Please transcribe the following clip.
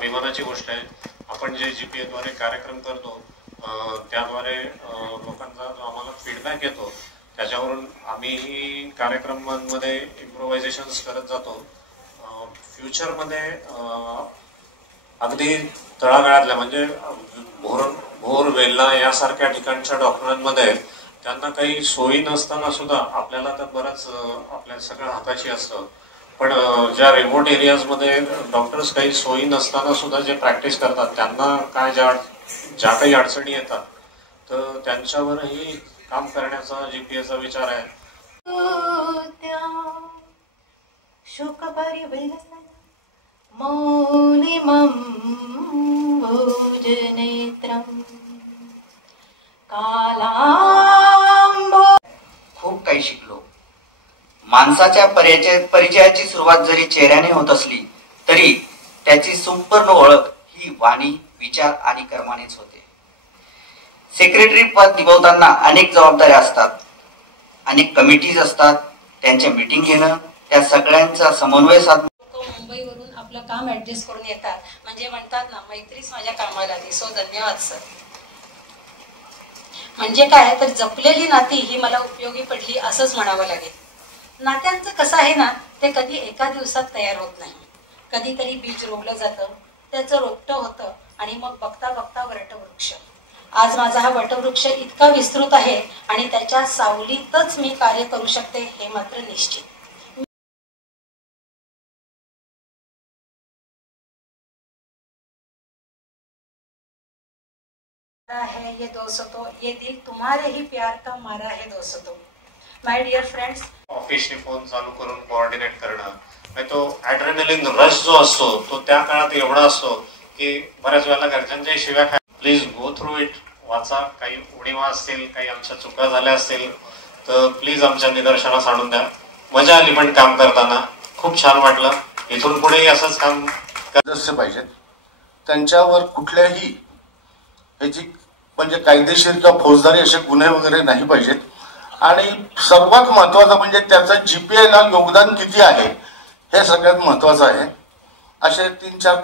अभिमानाची गोष्ट आहे. आपण जे GPA द्वारे कार्यक्रम करतो त्याद्वारे लोकांचा जो आम्हाला फीडबॅक येतो त्याच्यावरून आम्ही कार्यक्रमांमध्ये इम्प्रोव्हायझेशन्स करत जातो. फ्युचरमध्ये अगदी तळागाळातल्या म्हणजे भोर वेल्हा यासारख्या ठिकाणच्या डॉक्टरांमध्ये त्यांना काही सोयी नसताना सुद्धा आपल्याला तर बरंच आपल्या सगळं हाताशी असतं, पण ज्या रिमोट एरियाजमध्ये डॉक्टर्स काही सोयी नसताना सुद्धा जे प्रॅक्टिस करतात त्यांना काय ज्या काही अडचणी येतात तर त्यांच्यावरही काम करण्याचा GPAचा विचार आहे. खूप काही शिकलो. माणसाच्या परिचयाची सुरुवात जरी चेहऱ्याने होत असली तरी त्याची संपूर्ण ओळख ही वाणी, विचार आणि कर्मानेच होते. सेक्रेटरी पद निभवताना अनेक जबाबदाऱ्या असतात, अनेक कमिटीज असतात, त्यांच्या मीटिंग घेणं, त्या सगळ्यांचा समन्वय साधणं. मुंबईवरून आपलं काम ऍडजस्ट करून येतात, म्हणजे म्हणतात ना, मैत्रीच माझ्या कामाला आली. सो धन्यवाद सर. म्हणजे काय तर जपलेली नाती ही मला उपयोगी पडली असंच म्हणावं लागेल. नात्यांचं कसं आहे ना, ते कधी एका दिवसात तयार होत नाही. कधीतरी बीज रोवलं जातं, त्याचं रोपटं होतं आणि मग बघता बघता वटवृक्ष. आज माझा हा वटवृक्ष इतका विस्तृत आहे आणि त्याच्या सावलीतच मी कार्य करू शकते हे मात्र निश्चित. है ये दोस्तों, ये दिल तुम्हारे ही प्यार का मारा है दोस्तों. माय डियर फ्रेंड्स, ऑफिसने फोन चालू करून कोऑर्डिनेट करणं, तो ॲड्रेनलिन रश जो असतो तो त्या काळात एवढा असतो की बऱ्याच वेळेला घरच्यांच्या शिव्या खाय. प्लीज गो थ्रू इट, वाचा. काही उणिवा असतील, काही आमच्या चुका झाल्या असतील तर प्लीज आमच्या निदर्शनास आणून द्या. मजा आली पण काम करताना, खूप छान वाटलं. इथून पुढेही असंच काम सदस्य पाहिजेत. त्यांच्यावर कुठल्याही ह्याची म्हणजे कायदेशीर किंवा फौजदारी असे गुन्हे वगैरे नाही पाहिजेत. आणि सर्वात महत्वाचं म्हणजे त्याचं GPA ला योगदान किती आहे हे सगळ्यात महत्वाचं आहे. असे 3-4